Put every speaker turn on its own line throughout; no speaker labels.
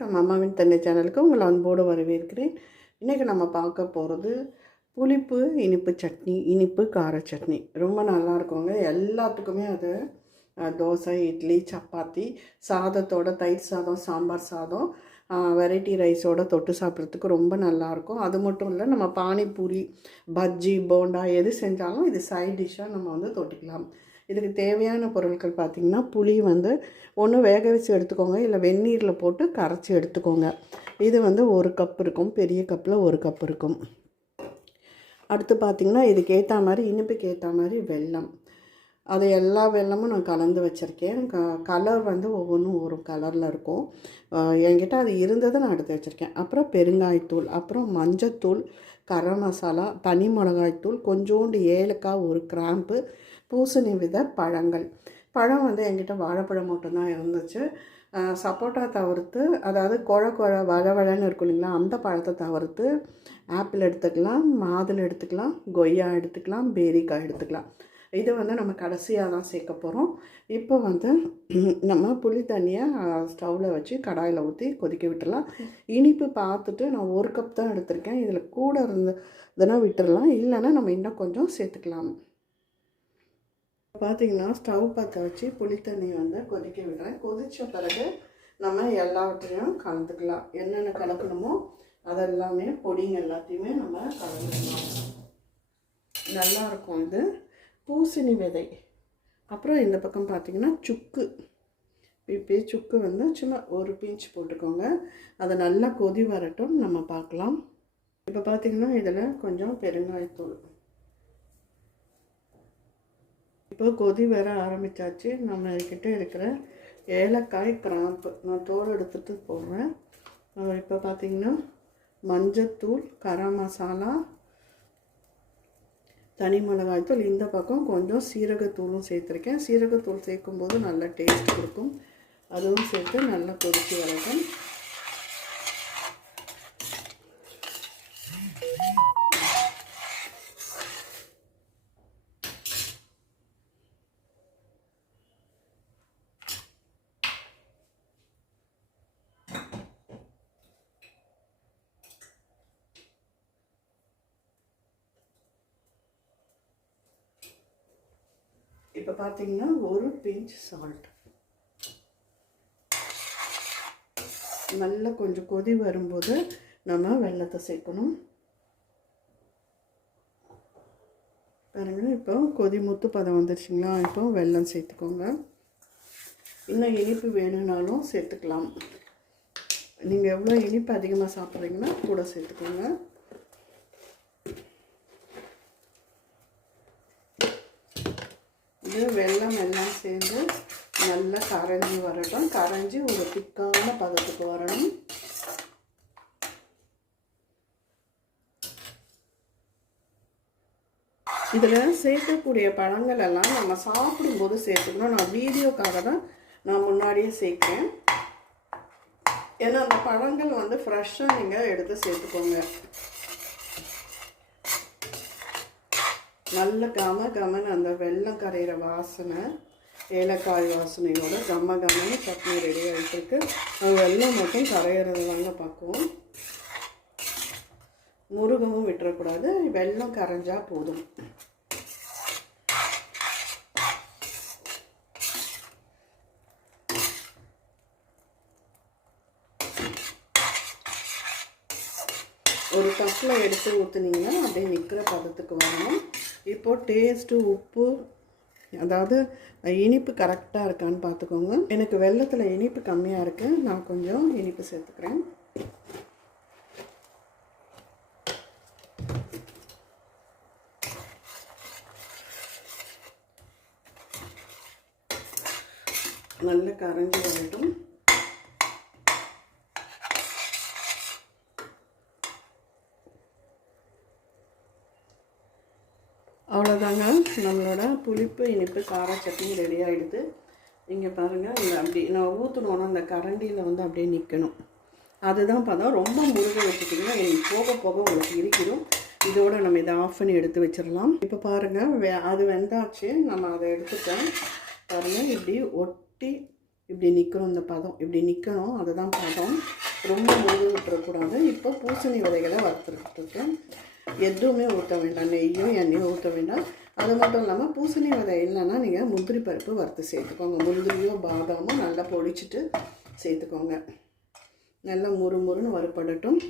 வணக்கம். அம்மாவின் தன்னை சேனலுக்கு உங்களை அன்போடு வரவேற்கிறேன். இன்றைக்கி நம்ம பார்க்க போகிறது புளிப்பு இனிப்பு சட்னி இனிப்பு கார சட்னி. ரொம்ப நல்லா இருக்குங்க. எல்லாத்துக்குமே அது தோசை இட்லி சப்பாத்தி சாதத்தோட தயிர் சாதம் சாம்பார் சாதம் வெரைட்டி ரைஸோட தொட்டு சாப்பிட்றதுக்கு ரொம்ப நல்லாயிருக்கும் அது மட்டும் இல்லை நம்ம பானிபூரி பஜ்ஜி போண்டா எது செஞ்சாலும் இது சைட் டிஷ்ஷாக நம்ம வந்து தொட்டுக்கலாம். இதுக்கு தேவையான பொருட்கள் பார்த்திங்கன்னா புளி வந்து ஒன்று வேக வச்சு எடுத்துக்கோங்க. இல்லை வெந்நீரில் போட்டு கரைச்சி எடுத்துக்கோங்க. இது வந்து ஒரு கப் இருக்கும். பெரிய கப்பில் ஒரு கப் இருக்கும். அடுத்து பார்த்திங்கன்னா இதுக்கு ஏற்ற மாதிரி இனிப்புக்கு ஏற்ற மாதிரி வெல்லம். அது எல்லா வெல்லமும் நான் கலந்து வச்சுருக்கேன். க கலர் வந்து ஒவ்வொன்றும் ஒரு கலரில் இருக்கும். என்கிட்ட அது இருந்ததை நான் எடுத்து வச்சுருக்கேன். அப்புறம் பெருங்காயத்தூள் அப்புறம் மஞ்சத்தூள் கரம் மசாலா பனி மிளகாய்த்தூள் கொஞ்சோண்டு ஏலக்காய் ஒரு கிராம்பு பூசணி வித பழங்கள். பழம் வந்து என்கிட்ட வாழைப்பழம் மட்டும்தான் இருந்துச்சு. சப்போட்டா தவிர்த்து அதாவது குழ குழ வளவழன்னு இருக்கும் இல்லைங்களா அந்த பழத்தை தவிர்த்து ஆப்பிள் எடுத்துக்கலாம் மாதுளை எடுத்துக்கலாம் கொய்யா எடுத்துக்கலாம் பேரிக்காய் எடுத்துக்கலாம். இது வந்து நம்ம கடைசியாக தான் சேர்க்க போகிறோம் இப்போ வந்து நம்ம புளி தண்ணியை ஸ்டவ்வில் வச்சு கடாயில் ஊற்றி கொதிக்க விட்டுடலாம் இனிப்பு பார்த்துட்டு நான் ஒரு கப் தான் எடுத்திருக்கேன். இதில் கூட இருந்ததுன்னா விட்டுறலாம். இல்லைன்னா நம்ம இன்னும் கொஞ்சம் சேர்த்துக்கலாம். பார்த்தீங்கன்னா ஸ்டவ் பற்ற வச்சு புளித்தண்ணி வந்து கொதிக்க விடுறேன். கொதித்த பிறகு நம்ம எல்லாவற்றையும் கலந்துக்கலாம். என்னென்ன கலக்கணுமோ அதெல்லாமே பொடிங்க எல்லாத்தையுமே நம்ம கலந்துக்கலாம். நல்லாயிருக்கும் வந்து இது பூசணி விதை. அப்புறம் இந்த பக்கம் பார்த்தீங்கன்னா சுக்கு. இப்போ சுக்கு வந்து சும்மா ஒரு பீஞ்ச் போட்டுக்கோங்க. அதை நல்லா கொதி வரட்டும். நம்ம பார்க்கலாம். இப்போ பார்த்தீங்கன்னா இதில் கொஞ்சம் பெருங்காயத்தூள். இப்போ கொதி வர ஆரம்பித்தாச்சு நம்ம கிட்டே இருக்கிற ஏலக்காய் கிராம்பு. நான் தோல் எடுத்துகிட்டு போவேன். இப்போ பார்த்தீங்கன்னா மஞ்சத்தூள் கரம் மசாலா தனி மிளகாய்த்தூள் இந்த பக்கம் கொஞ்சம் சீரகத்தூளும் சேர்த்துருக்கேன். சீரகத்தூள் சேர்க்கும்போது நல்ல டேஸ்ட் கொடுக்கும். அதுவும் சேர்த்து நல்லா கொதித்து வரட்டும் இப்போ பார்த்தீங்கன்னா ஒரு பிஞ்ச் சால்ட் நல்லா கொஞ்சம் கொதி வரும்போது நம்ம வெள்ளத்தை சேர்க்கணும். பாருங்கள் இப்போ கொதி முத்து பதம் வந்துருச்சுங்களா? இப்போ வெல்லம் சேர்த்துக்கோங்க. இன்னும் இனிப்பு வேணும்னாலும் சேர்த்துக்கலாம். நீங்கள் எவ்வளோ இனிப்பு அதிகமாக சாப்பிட்றீங்கன்னா கூட சேர்த்துக்கோங்க. இது வெள்ளம் எல்லாம் சேர்ந்து நல்லா கரைஞ்சி வரட்டும். கரைஞ்சி ஒரு திக்கான பதத்துக்கு வரணும். இதில் சேர்க்கக்கூடிய பழங்கள் எல்லாம் நம்ம சாப்பிடும்போது சேர்த்துக்கணும். நான் வீடியோக்காக தான் நான் முன்னாடியே சேர்க்கேன் ஏன்னா அந்த பழங்கள் வந்து ஃப்ரெஷ்ஷாக நீங்கள் எடுத்து சேர்த்துக்கோங்க. நல்ல கம கமன்னு அந்த வெள்ளம் கரையிற வாசனை ஏலக்காய் வாசனையோட கம கமன்னு சட்னி ரெடி ஆகிட்டுருக்கு வெள்ளம் மட்டும் கரையிறது வாங்க பார்க்குவோம். முருகமும் விட்டுறக்கூடாது. வெள்ளம் கரைஞ்சால் போதும். ஒரு கப்பில் எடுத்து ஊற்றுனீங்கன்னா அப்படியே நிற்கிற பதத்துக்கு வரணும். இப்போது டேஸ்ட்டு உப்பு அதாவது இனிப்பு கரெக்டாக இருக்கான்னு பார்த்துக்கோங்க. எனக்கு வெள்ளத்தில் இனிப்பு கம்மியாக இருக்குது நான் கொஞ்சம் இனிப்பு சேர்த்துக்கிறேன். நல்ல கரைஞ்சி வரட்டும். அவ்வளோதாங்க நம்மளோட புளிப்பு இனிப்பு கார சட்னி ரெடி ஆகிடுது இங்கே பாருங்கள் இந்த அப்படி நான் ஊற்றணுன்னா அந்த கரண்டியில் வந்து அப்படியே நிற்கணும் அதுதான் பார்த்தா ரொம்ப முருக வச்சுட்டிங்கன்னா எனக்கு போக போக உங்களுக்கு இருக்கிறோம். இதோடு நம்ம இதை ஆஃப் பண்ணி எடுத்து வச்சிடலாம். இப்போ பாருங்கள் வே அது வெந்தாச்சு. நம்ம அதை எடுத்துட்டோம். பாருங்கள் இப்படி ஒட்டி இப்படி நிற்கணும் இந்த பதம். இப்படி நிற்கணும் அதுதான் பதம். ரொம்ப முழுகு விட்டுறக்கூடாது. இப்போ பூசணி விதைகளை வறுத்துருக்கேன் எதுவுமே ஊற்ற வேண்டாம் நெய்யும் எண்ணெயும் ஊற்ற வேண்டாம். அது மட்டும் இல்லாமல் பூசணி விதை இல்லைன்னா நீங்கள் முந்திரி பருப்பு வறுத்து சேர்த்துக்கோங்க. முந்திரியோ பாதாமோ நல்லா பொடிச்சிட்டு சேர்த்துக்கோங்க. நல்லா முறு முறுன்னு வறுப்படட்டும்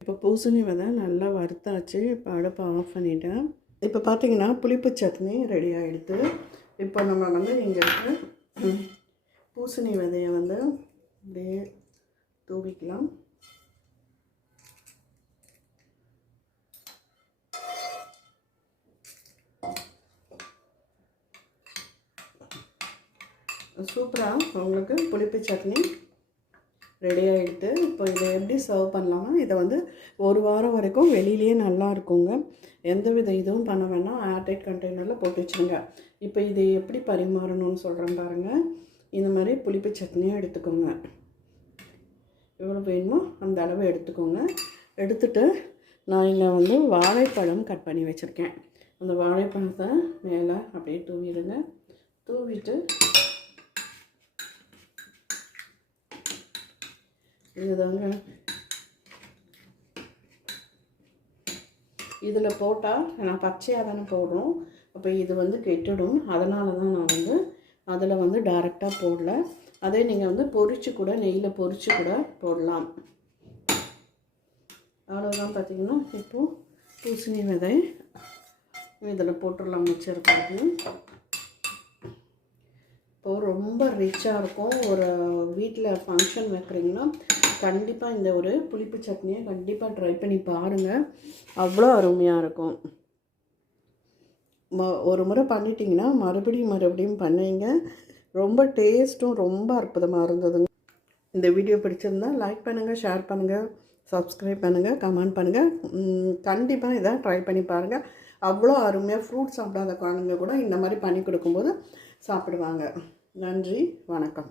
இப்போ பூசணி விதை நல்லா வறுத்தாச்சு. இப்போ அடுப்பை ஆஃப் பண்ணிட்டேன். இப்போ பார்த்தீங்கன்னா புளிப்பு சட்னி ரெடி ஆகிடுது இப்போ நம்ம வந்து இங்கே இருக்க பூசணி விதையை வந்து அப்படியே தூவிக்கலாம். சூப்பராக உங்களுக்கு புளிப்பு சட்னி ரெடி ஆகிட்டு இப்போ இதை எப்படி சர்வ் பண்ணலாமா இதை வந்து ஒரு வாரம் வரைக்கும் வெளியிலேயே நல்லா இருக்குங்க. எந்த வித இதுவும் பண்ண வேணாம் ஏர்டைட் கண்டெய்னரில் போட்டு வச்சுருங்க. இப்போ இதை எப்படி பரிமாறணும்னு சொல்கிறேன் பாருங்கள் இந்த மாதிரி புளிப்பு சட்னியும் எடுத்துக்கோங்க. எவ்வளோ வேணுமோ அந்த அளவு எடுத்துக்கோங்க. எடுத்துட்டு நான் இங்கே வந்து வாழைப்பழம் கட் பண்ணி வச்சுருக்கேன். அந்த வாழைப்பழத்தை மேலே அப்படியே தூவிடுங்க. தூவிட்டு இதுதாங்க. இதில் போட்டால் நான் பச்சையாக தானே போடுறோம். அப்போ இது வந்து கெட்டுடும். அதனால தான் நான் வந்து அதில் வந்து டைரெக்டாக போடல. அதே நீங்கள் வந்து பொரிச்சு கூட நெய்யில் பொரிச்சு கூட போடலாம். அவ்வளோதான் பார்த்தீங்கன்னா இப்போது பூசணி விதை இதில் போட்டுடலாம் வச்சுருக்காங்க இப்போது ரொம்ப ரிச்சாக இருக்கும். ஒரு வீட்டில் ஃபங்க்ஷன் வைக்கிறீங்கன்னா கண்டிப்பாக இந்த ஒரு புளிப்பு சட்னியை கண்டிப்பாக ட்ரை பண்ணி பாருங்கள் அவ்வளோ அருமையாக இருக்கும். ம ஒரு முறை பண்ணிட்டீங்கன்னா மறுபடியும் மறுபடியும் பண்ணுவீங்க ரொம்ப டேஸ்ட்டும் ரொம்ப அற்புதமாக இருந்ததுங்க. இந்த வீடியோ பிடிச்சிருந்தா லைக் பண்ணுங்கள் ஷேர் பண்ணுங்கள் சப்ஸ்கிரைப் பண்ணுங்கள் கமெண்ட் பண்ணுங்கள் கண்டிப்பாக இதை ட்ரை பண்ணி பாருங்கள் அவ்வளோ அருமையாக ஃப்ரூட் சாப்பிடாத குழந்தைங்க கூட இந்த மாதிரி பண்ணி கொடுக்கும்போது சாப்பிடுவாங்க. நன்றி வணக்கம்.